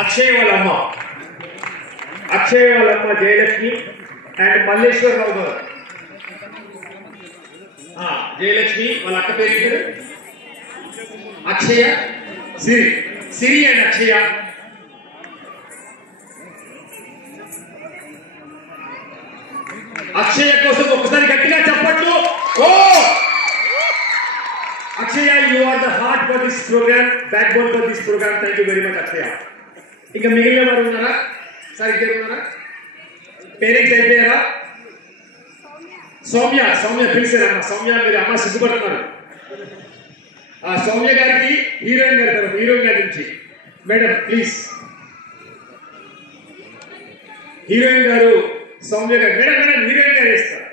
అక్షయ్ వాళ్ళ అమ్మ జయలక్ష్మి అండ్ మల్లేశ్వర్ రావు గారు. జయలక్ష్మి వాళ్ళ అక్క పేరు అక్షయ, సిరి అండ్ అక్షయ. అక్షయ కోసం ఒకసారి గట్టిగా చెప్పట్లు. ఓ Akshaya, you are the heart for this program, backbone for this program. Thank you very much Akshaya. ఇంకా మిగిలిన వారు ఉన్నారా? సార్ ఇద్దరు ఉన్నారా? పేరెంట్స్ అయిపోయారా? సౌమ్య పిలిచారమ్మా. సౌమ్య మీరు అమ్మ సిగ్గుపడుతున్నారు. సౌమ్య గారికి హీరోయిన్ గారి నుంచి మేడం ప్లీజ్. హీరోయిన్ గారు సౌమ్య గారు. మేడం హీరోయిన్ గారు వేస్తారు.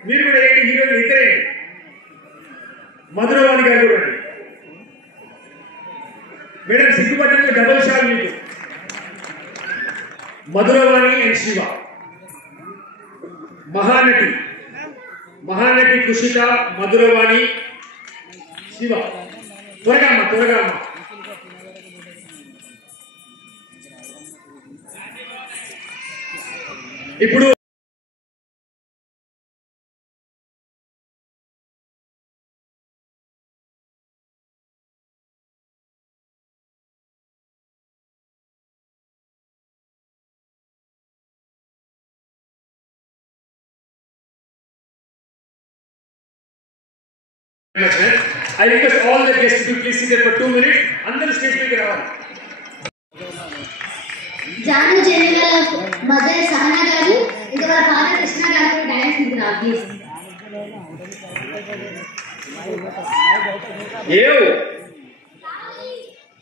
మీరు కూడా ఏంటి హీరోయిన్ ఇద్దరే. మధురవాణి గారు కూడా మేడం సిగ్గుపట్టంలో డబుల్ షాట్ మీకు. మధురవాణి అండ్ శివ. మహానటి కుషిత, మధురవాణి, శివ. త్వరగా అమ్మ. ఇప్పుడు I request all the guests to please sit there for 2 minutes. అందరూ స్టేజ్ పైకి రావాలి. జాను జెనివల మదర్ సహనా గారు, ఇంకా వాళ్ళ ఫాదర్ కృష్ణ గారు డాన్స్ ఇస్తున్నారు ప్లీజ్.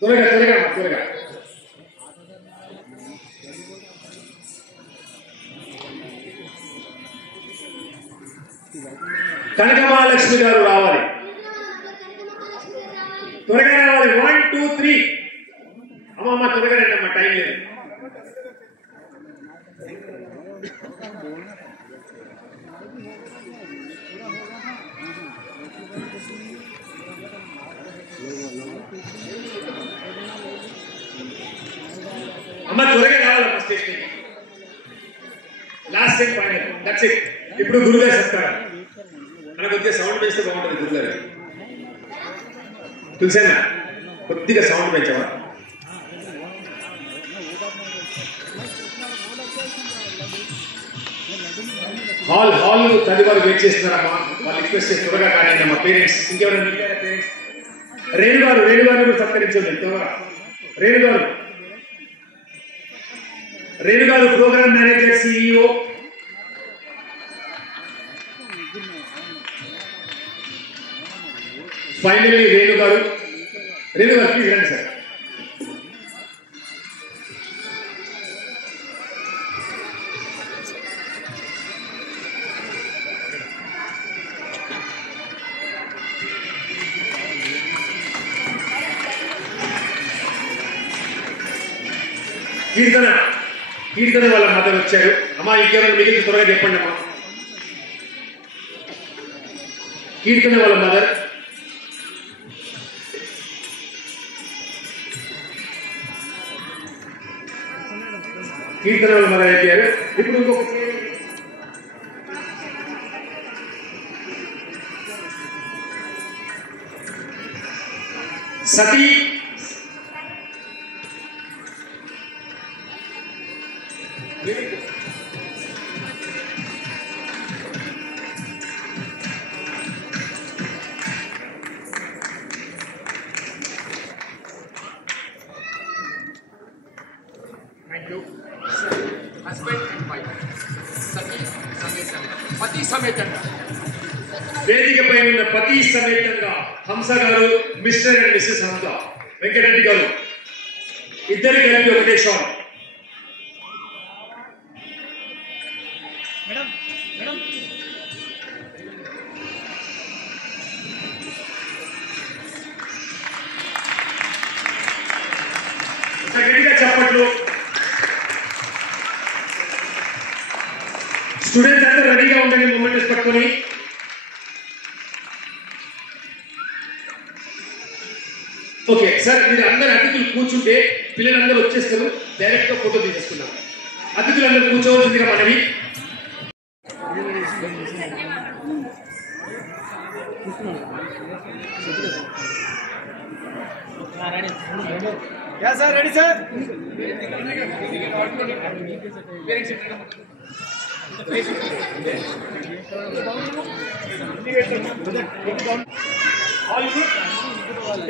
త్వరగా. కనకమహాలక్ష్మి గారు రావాలి. త్వరగా రావాలి. 1 2 3. అమ్మమ్మ త్వరగా రండి అమ్మ, టైం లేదు. అమ్మ త్వరగా రావాలమ్మ స్టేజ్ పైకి. Last time final, that's it. ఇప్పుడు గురుగారు చెప్తారు. మనకు కొద్దిగా సౌండ్ పెంచితే బాగుంటుంది. గురుగారు తులసేనా కొద్దిగా సౌండ్ పెంచావా? హాల్ తల్లివారు వెయిట్ చేస్తున్నారమ్మా. వాళ్ళు రిక్వెస్ట్ చేసి త్వరగా కానీ అమ్మా. పేరెంట్స్ ఇంకెవరైనా పేరెంట్స్ రేణుగారు కూడా సత్కరించండి త్వరగా. రేణుగారు ప్రోగ్రామ్ మేనేజర్, CEO. ఫైనల్లీ రేణుగారు ప్లీజ్ రండి సార్. కీర్తన వాళ్ళ మదర్ వచ్చారు. అమ్మా ఇంకెవరైనా మిగిలిన త్వరగా చెప్పండి అమ్మా. కీర్తన వాళ్ళ మదర్. అయిపోయారు. ఇప్పుడు ఇంకొక సతీ. వేదికపై ఉన్న పతి సమేతంగా హంస గారు, మిస్టర్ అండ్ మిస్సెస్ హంస, వెంకటరెడ్డి గారు ఇద్దరు కలిపి ఒకటే షాట్. గట్టిగా చప్పట్లు. స్టూడెంట్స్ అందరూ రెడీగా ఉండండి మూమెంట్స్ పట్టుకొని. ఓకే సార్, మీరు అందరు అతిథులు కూర్చుంటే పిల్లలందరూ వచ్చేస్తారు, డైరెక్ట్ గా ఫోటో తీసేసుకున్నాం. అతిథులందరూ కూర్చోవలసిందిగా మనవి. क्या सर रेडी सर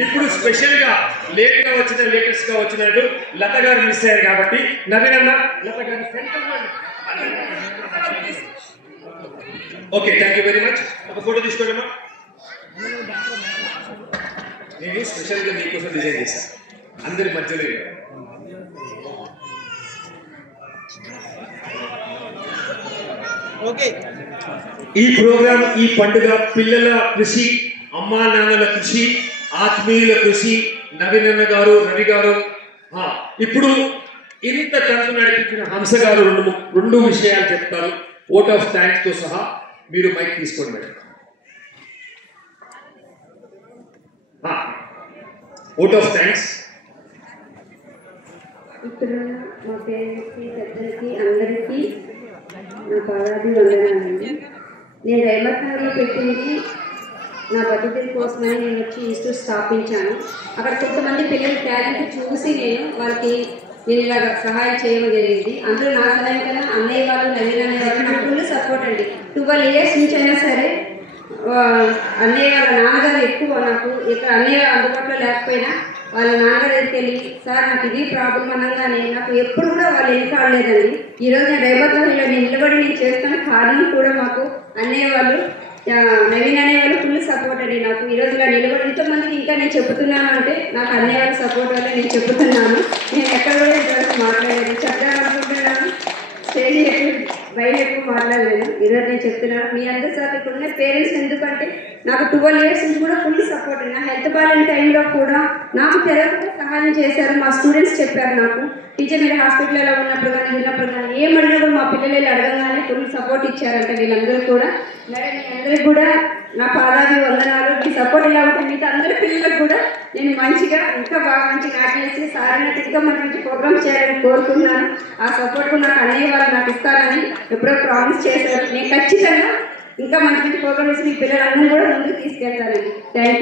ఇప్పుడు స్పెషల్ గా లేట్ గా వచ్చిన లేటెస్ట్ గా వచ్చినట్టు లత గారు మిస్ అయ్యారు కాబట్టి నవీన్ అన్న లత గారు okay thank you very much. ఒక ఫోటో తీసుకోండమ్మా. నేను స్పెషల్ గా మీకోసం డిజైన్ చేశాను అందరి మధ్యలో. ఓకే ఈ ప్రోగ్రామ్, ఈ పండుగ పిల్లల కృషి, అమ్మా నాన్నల కృషి, ఆత్మీయుల కృషి, నవీన్ అన్న గారు, రవి గారు, ఇప్పుడు ఇంత తంతు నడిపించిన హంస గారు రెండు విషయాలు చెప్తారు ఓట్ ఆఫ్ థ్యాంక్స్ తో సహా. మీరు మైక్ తీసుకోండి మేడం. Vote of thanks. ఇక్కడ మా పేరెంట్స్కి, పెద్దలకి, అందరికీ నా పాదాది వందనాలండి. నేను రైమత్నంలో పెట్టింది నా బతుకుల కోసమని నేను వచ్చి ఇన్స్టిట్యూట్ స్థాపించాను. అక్కడ కొంతమంది పిల్లల టాలెంట్ చూసి నేను ఇలా సహాయం చేయడం జరిగింది. అందులో నా సహాయం కన్నా అన్నయ్య వాళ్ళు, నవీన్ అనే వాళ్ళు నాకు ఫుల్ సపోర్ట్ అండి. 12 years నుంచి అయినా సరే అన్నయ్య వాళ్ళ నాన్నగారు ఎక్కువ నాకు ఇక్కడ అన్నయ్య అందుబాటులో లేకపోయినా వాళ్ళ నాన్నగారు దగ్గరికి వెళ్ళి సార్ నాకు ఇది ప్రాబ్లం అనగానే నాకు ఎప్పుడు కూడా వాళ్ళు ఏం కాలేదండి. ఈరోజు నేను రేపట్లో ఇలా నిలబడి నేను చేస్తున్న కారణం కూడా మాకు అన్నయ్య వాళ్ళు, నవీన్ అనే వాళ్ళు ఫుల్ సపోర్ట్ అండి. నాకు ఈరోజు ఇలా నిలబడి ఎంతోమందికి ఇంకా నేను చెప్తున్నాను అంటే నాకు అన్నయ్య వాళ్ళ సపోర్ట్ వల్ల నేను చెప్తున్నాను. నేను ఎక్కడ కూడా ఇంతవరకు మాట్లాడలేదు, చెప్పాలనుకుంటున్నాను. స్టేజ్ ఎక్కువ బయట ఎక్కువ మాట్లాడలేదు. ఈరోజు నేను చెప్తున్నాను మీ అందరి సార్ ఇక్కడ ఉన్న పేరెంట్స్, ఎందుకంటే నాకు 12 years నుంచి కూడా ఫుల్ సపోర్ట్. నా హెల్త్ బాగాలేని టైంలో కూడా నాకు తెలవకుండా సహాయం చేశారు. మా స్టూడెంట్స్ చెప్పారు నాకు, టీచర్ మీరు హాస్పిటల్లో ఉన్నప్పుడు కానీ వెళ్ళినప్పుడు కానీ ఏం అడిగినప్పుడు మా పిల్లలు అడగగానే ఫుల్ సపోర్ట్ ఇచ్చారంట వీళ్ళందరూ కూడా. మేడం మీ అందరికి కూడా నా పాదాది వందనాలు. మీ సపోర్ట్ ఇలా ఉంటుంది మిగతా అందరి పిల్లలకు కూడా నేను మంచిగా ఇంకా బాగా మంచిగా యాక్ట్ చేసి సార్ అన్నట్టు ఇంకా మంచి ప్రోగ్రామ్స్ చేయాలని కోరుకున్నాను. ఆ సపోర్ట్ నాకు అన్నయ్య వాళ్ళు నాకు ఇస్తారని ఎప్పుడో ప్రామిస్ చేశారు. నేను ఖచ్చితంగా ఇంకా మంచి మంచి ప్రోగ్రామ్స్ మీ పిల్లలందరూ కూడా ముందుకు తీసుకెళ్తానండి. Thank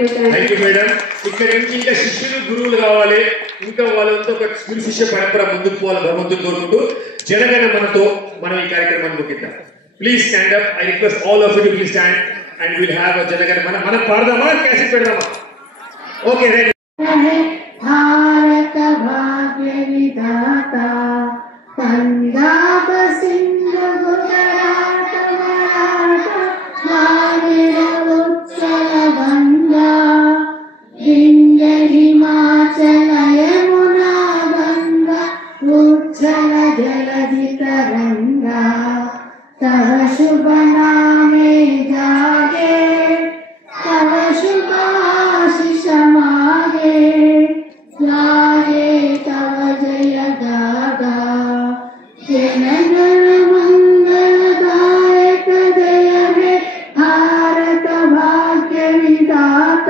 you madam. ఇక్కడ నుంచి ఇంకా శిష్యులు, గురువులు కావాలి, ఇంకా వాళ్ళంతా ఒక స్కూల్ శిష్య పరంపర ముందుకు పోవాలి భగవంతుడు కోరుకుంటూ జనగణ మనతో మనం ఈ కార్యక్రమాన్ని ముగిద్దాం. Please stand up. I request all of you to please stand and will have a జనగణ మన. మనం పాడదామా, క్యాసెట్ పెడదామా? Okay ready. భారత భాగ్య విధాత పంజాబ్ సింధు గుజరాత మరాఠ భాగీర ఉచ్చల గంగా వింధ్య హిమాచల యమునా గంగా ఉచ్చల జలధి తరంగా తవ శుభ నామే జాగే తవ శుభాశిష మాగే గాయే తవ జయ గాగా జనగణ మంగళదాయక జయ హే భారత భాగ్య విధాత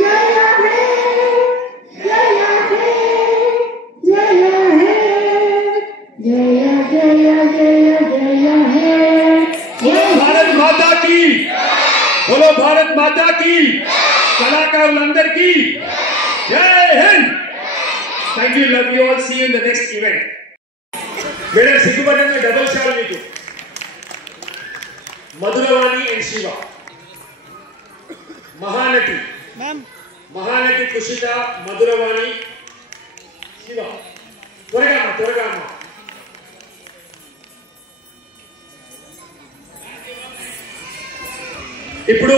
జయ హే జయ హే జయ హే జయ జయ జయ జయ హే. భారత్ మాతా की, बोलो भारत माता की, కళాకారులందరికీ Jai Hind. Thank you, love you all, see you in the next event. Madam సిగ్గుపడంగా డబుల్ షాల్ మీకు. మధురవాణి అండ్ శివ, మహానటి మహానటి కుషిత, మధురవాణి, శివ. త్వరగా అమ్మా, త్వరగా అమ్మా. ఇప్పుడు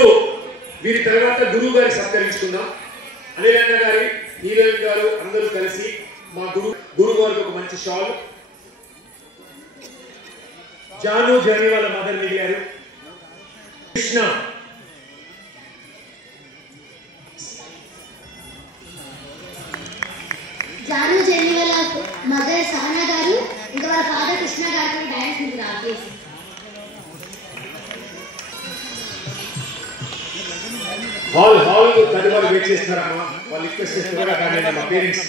వీరి తర్వాత గురువు గారి సత్కరించుకుందాం. అనిల్ అన్న గారి, హీరోయిన్ గారు అందరూ కలిసి మా గురువు గారికి ఒక మంచి షాల్. జాను జాని వాళ్ళ మదర్ మిగిలారు. కృష్ణ, జాను జర్నీ వాళ్ళ మదర్ సహనా గారు ఇంకా వాళ్ళ ఫాదర్ కృష్ణ గారు డాన్స్ మీకు రాజేసి హాల్ తల్లి వాళ్ళు వెయిట్ చేస్తున్నారమ్మా. వాళ్ళు రిక్వెస్ట్ చేస్తున్నారా కానీ మా పేరెంట్స్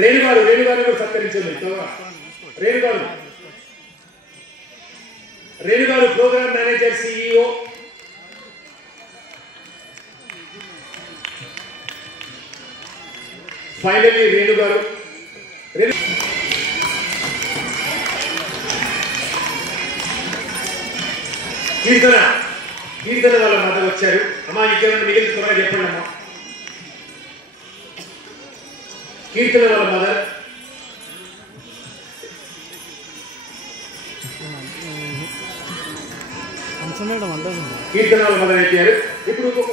రేణుగారు కూడా సత్కరించండి. రేణుగారు ప్రోగ్రామ్ మేనేజర్, CEO. ఫైనల్లీ రేణుగారు కీర్తన వాళ్ళ మదర్ వచ్చారు. అమ్మా ఇక్కడ మిగిలిన త్వరగా చెప్పండి అమ్మా. కీర్తన వాళ్ళ మదర్, కీర్తన వాళ్ళ మదర్ అయిపోయారు. ఇప్పుడు ఇంకొక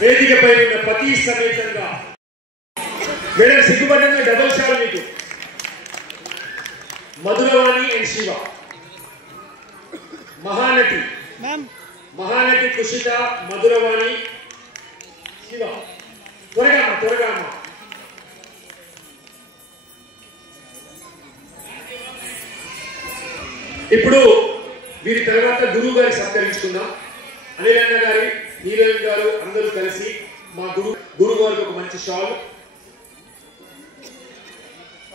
వేదికపై ఉన్న పతి సమేతంగా మేడం సిగ్గుపడంగా డబల్ షాల్ మీకు. మధురవాణి అండ్ శివ, మహానటి కుషిత, మధురవాణి, శివ. త్వరగా అమ్మ. ఇప్పుడు వీరి తర్వాత గురువు గారి సత్కరించుకుందాం. అనిలన్న గారి, హీరోయిన్ గారు అందరూ కలిసి మా గురువు గారికి ఒక మంచి షాల్.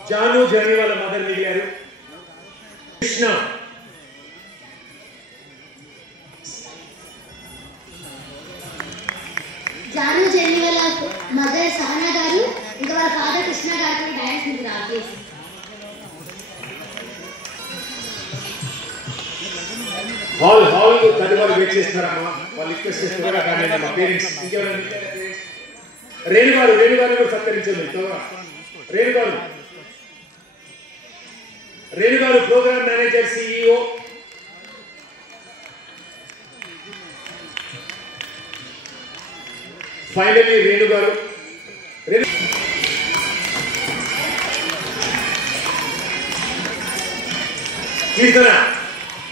జాను జాని వాళ్ళ మదర్ మిగిలారు. కృష్ణ, జాను జని వాళ్ళ మదర్ సహనా గారు, ఇంకా వాళ్ళ ఫాదర్ కృష్ణ గారు డాన్స్ మీకు రాకేసి. హాల్ తల్లి వాళ్ళు వెయిట్ చేస్తున్నారమ్మా. వాళ్ళు రిక్వెస్ట్ చేస్తున్నారా కానీ మా పేరెంట్స్ రేణుగారు కూడా సత్కరించండి. రేణుగారు ప్రోగ్రామ్ మేనేజర్, CEO. ఫైనల్లీ రేణుగారు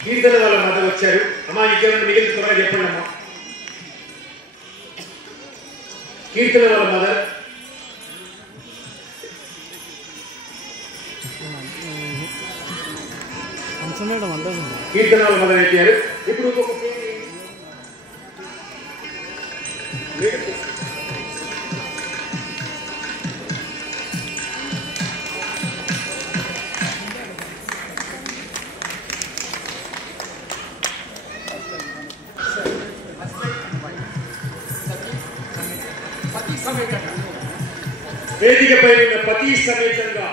కీర్తన వాళ్ళ మదర్ వచ్చారు. అమ్మా ఇక్కడ మిగిలిన త్వరగా చెప్పండి అమ్మా. కీర్తన వాళ్ళ మదర్, కీర్తన వాళ్ళ మదర్ అయిపోయారు. ఇప్పుడు ఇంకొక వేదికపై ఉన్న పతి సమేతంగా